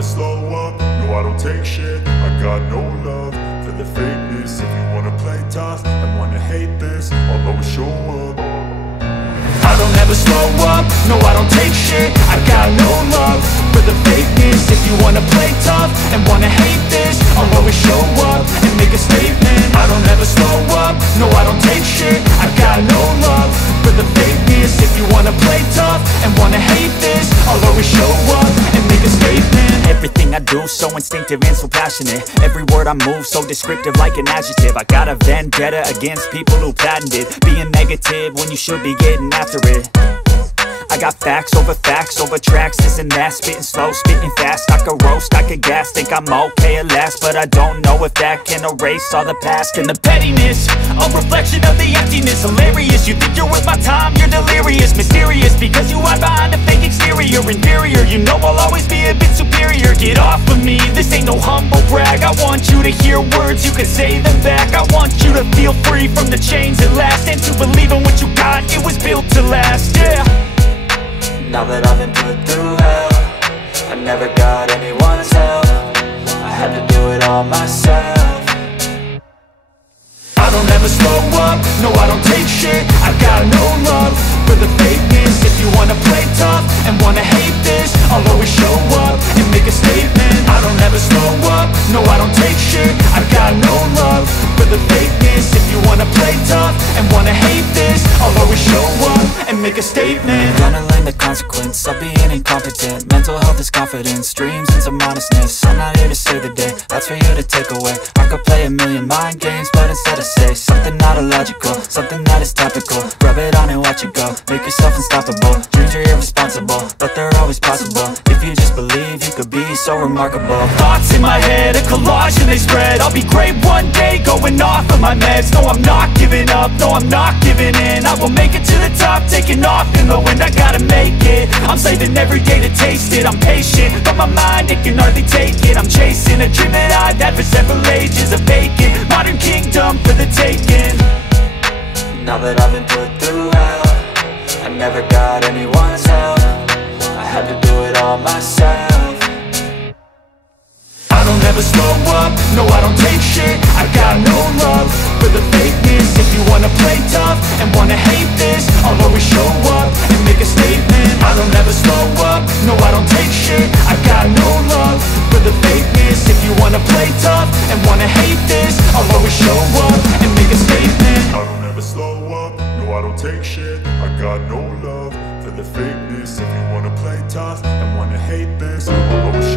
never slow up, no I don't take shit. I got no love for the fakeness. If you wanna play tough and wanna hate this, I'll always show up. I don't ever slow up, no I don't take shit. I got no love for the fakeness. If you wanna play tough and wanna hate this, I'll always show up and make a statement. I don't ever slow up, no I don't take shit. I got no love for the fakeness. If you wanna play tough and wanna hate this, I'll always show up and make a statement. Everything I do so instinctive and so passionate. Every word I move so descriptive like an adjective. I got a vendetta against people who patented being negative when you should be getting after it. I got facts over tracks, this and that. Spitting slow, spitting fast. I could roast, I could gas. Think I'm okay at last, but I don't know if that can erase all the past. And the pettiness, a reflection of the emptiness. Hilarious, you think you're worth my time, you're delirious. Mysterious, because you hide behind a fake exterior. Inferior, you know I'll always be a bit superior. Get off of me, this ain't no humble brag. I want you to hear words, you can say them back. I want you to feel free from the chains at last, and to believe in what you got, it was built to last, yeah. Now that I've been put through hell, I never got anyone's help. I had to do it all myself. I don't ever slow up, no I don't take shit. I got no love for the fakeness. If you wanna play tough and wanna hate this, I'll always show up and make a statement. I don't ever slow up, no I don't take shit. I got no love for the fakeness. If you wanna play tough and wanna hate this, I'll always show up and make a statement. Gonna learn the consequence of being incompetent. Mental health is confidence, dreams and some honestness. I'm not here to save the day, that's for you to take away. I could play a million mind games, but instead I say something not illogical, something that is topical. Rub it on and watch it go, make yourself unstoppable. Dreams are irresponsible, but they're always possible. If you just believe, you could be so remarkable. Thoughts in my head, a collage and they spread. I'll be great one day, going off of my meds. No, I'm not giving up, no, I'm not giving in. I will make it to the top, taking off in the wind. I gotta make it, I'm saving every day to taste it. I'm patient, but my mind, it can hardly take it. I'm chasing a dream that I've had for several ages. A vacant, modern kingdom for the taking. Now that I've been put through hell, I never got anyone's help. I had to do it all myself. I don't ever slow up, no I don't take shit. I got no love for the fakeness. If you wanna play tough and wanna hate this, I'll always show up and make a statement. I don't ever slow up, no I don't take shit. I got no love for the fakeness. If you wanna play tough and wanna hate this, I'll always show up and make a statement. I don't ever slow up, no I don't take shit. I got no love for the fakeness. If you wanna play tough and wanna hate this, I'll always